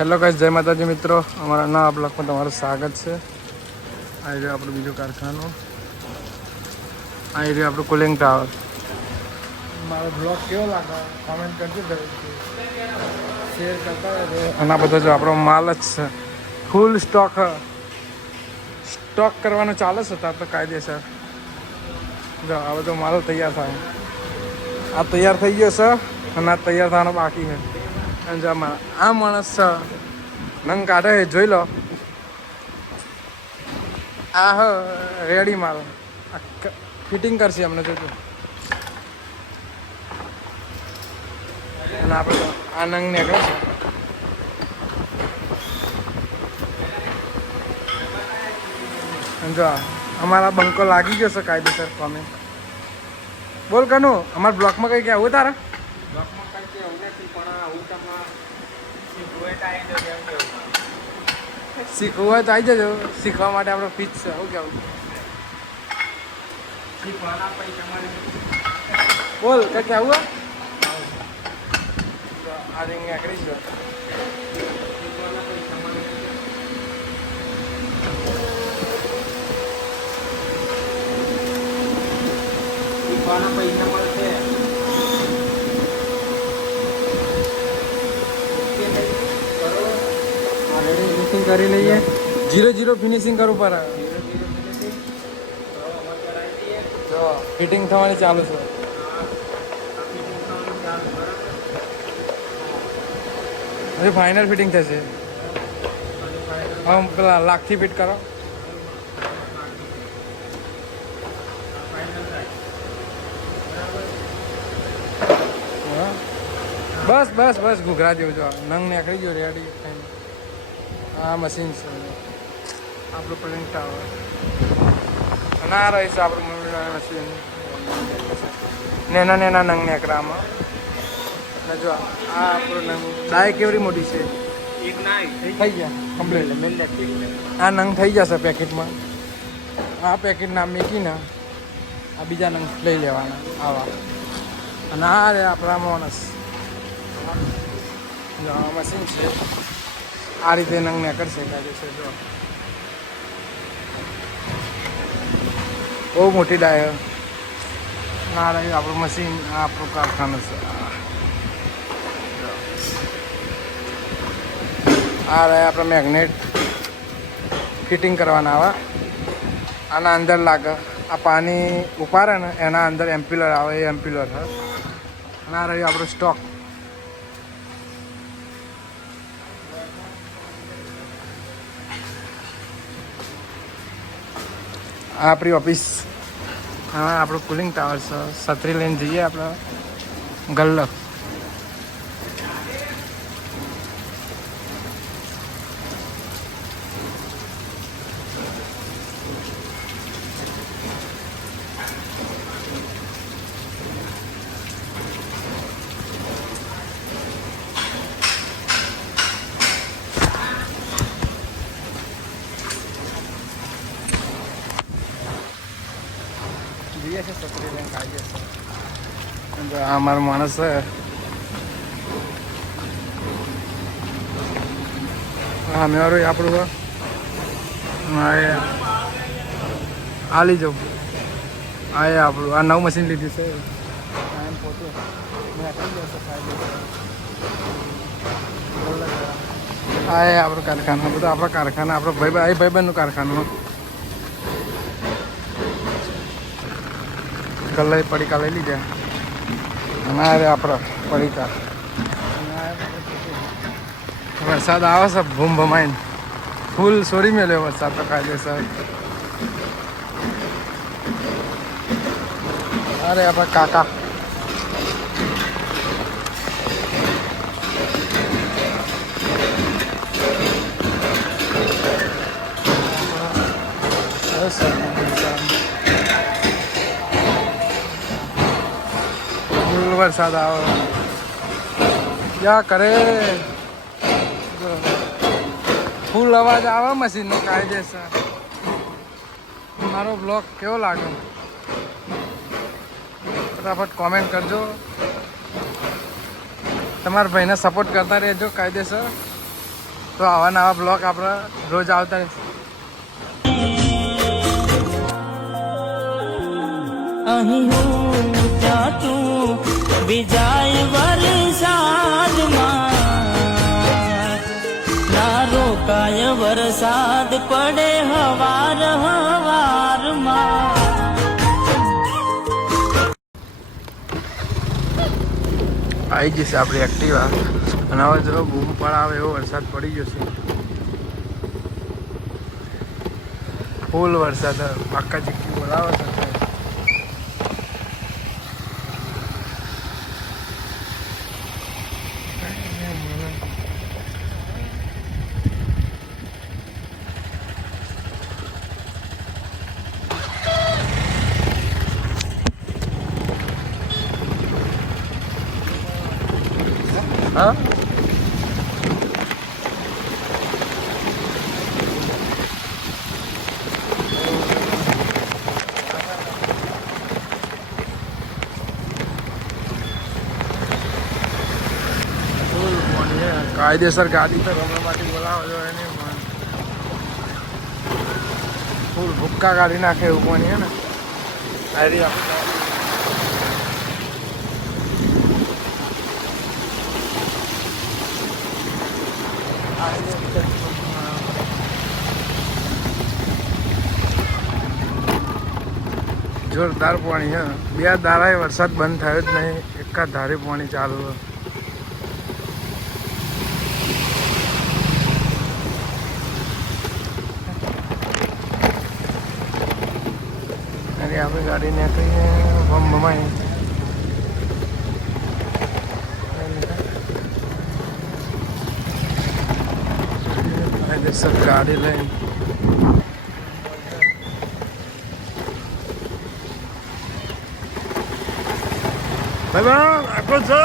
Hello guys, જય માતાજી મિત્રો. અમારા નવા બ્લોગમાં તમારું સ્વાગત છે. આ રહ્યું આપણું બીજું કારખાનું, આ રહ્યું આપણું કુલિંગ ટાવર. મારો બ્લોગ કેવો લાગે કોમેન્ટ કરજો, શેર કરતા રહેજો. અને આ બધો જો આપણો માલ જ છે, ફૂલ સ્ટોક કરવાનો ચાલે છે તાર તો કાયદેસર. જો આ બધો માલ તૈયાર થાય, આ તૈયાર થઈ ગયો છે અને આ તૈયાર થવાનો બાકી છે. અને જો આ માણસ નંગ કાઢે જોઈ લો, આ હ રેડી માલ ફિટિંગ કરશે અમને જોજો. અને આપણે આ નંગ નીકળે છે. જો અમારા બંકો લાગી ગયો છે કાયદેસર. કોમે બોલ કનું, અમારા બ્લોકમાં કઈ કહેવું તારા? શીખવું હોય તો આવી જજો. શીખવા માટે આપણો ફીસ છે. શું કેવું? બોલ કઈ કહેવું? આ રીંગ નીકળી ગયો. પૈસા મળશે. ફિનિશિંગ કરી લઈએ. 0-0 ફિનિશિંગ કરવું પડે. જો ફિટિંગ થવાની ચાલુ છે. હજી ફાઇનલ ફિટિંગ થશે. હવે પેલા લાખથી ફિટ કરો. બસ બસ બસ ઘૂઘરા જેવું જો નંગ નીકળી ગયો રેડી. આ મશીન છે આપણું કુલિંગ ટાવર. અને આ રહી છે આપણું મશીન. નેના નેના નંગ નીકળામાં. અને જો આ આપણું નંગ ડાય કેવડી મોટી છે. થઈ ગયા કમ્પ્લીટ. આ નંગ થઈ જશે પેકેટમાં. આ પેકેટ નામ મેકીને આ બીજા નંગ લઈ લેવાના આવા. અને આ રે આપણા માણસ મશીન છે. આ રીતે નંગ ને કરશે કાયદેસર. જો બહુ મોટી ડાય. આ રહ્યું આપણું મશીન, આ આપણું કારખાનું છે. આ રહ્યા આપણે મેગ્નેટ ફિટિંગ કરવાના આવે. આના અંદર લાગે. આ પાણી ઉપાડે ને એના અંદર એમ્પ્યુલર આવે, એ એમ્પ્યુલર છે. અને આ રહ્યું આપણું સ્ટોક. આ આપણી ઓફિસ. હા આપણું કુલિંગ ટાવર છે. છત્રી લઈને જઈએ આપણે ગલ્લક. જઈએ છે છત્રી લઈને ખાઈએ છે. આ અમારો માણસ છે. હા મેરું આપણું આ લઈ જાઉં. આ એ આપણું આ નવું મશીન લીધું છે. એમ પોતે આ એ આપણું કારખાનું. બધું આપણા કારખાના, આપણો ભાઈબંધનું કારખાનું. ગલ્લા પડીકા લઈ લીધા. અને આ આપણા પડીકા. વરસાદ આવે છે ભૂમ ભમાઈને. ફૂલ સોરી મેલ્યો વરસાદ તો કાયદેસર. અરે આપણા કાકા ફૂલ વરસાદ આવે. યા કરે ફૂલ અવાજ આવે મશીનનો કાયદેસર. મારો બ્લોગ કેવો લાગે ફટાફટ કોમેન્ટ કરજો. તમારા ભાઈને સપોર્ટ કરતા રહેજો કાયદેસર. તો આવા નવા બ્લોગ આપણે રોજ આવતા રહેશે. અહીં હું ત્યાં તું વિજાય વરસાદમાં ના રોકાય વરસાદ પડે હવાર હવારમાં. આવી જશે આપણી એક્ટિવા અને હવે જો બૂમ પડાવે એવો વરસાદ પડી જશે. ફૂલ વરસાદ પાક્કા ચીક્કી બોલાવે છે. હા કાયદેસર ગાડી તો રમવામાંથી બોલાવો છો એને ફૂલ ભૂક્કા કાઢી નાખે એવું પાણી હે ને આરી આપણે જોરદાર પાણી હે. બે દાડાએ વરસાદ બંધ થયો જ નહીં, એક જ ધારે પાણી ચાલુ હે. અરે આપણે ગાડી નીકળીને બમ બમાઈ કાયદેસર ગાડી લઈને ભાઈ આખો છે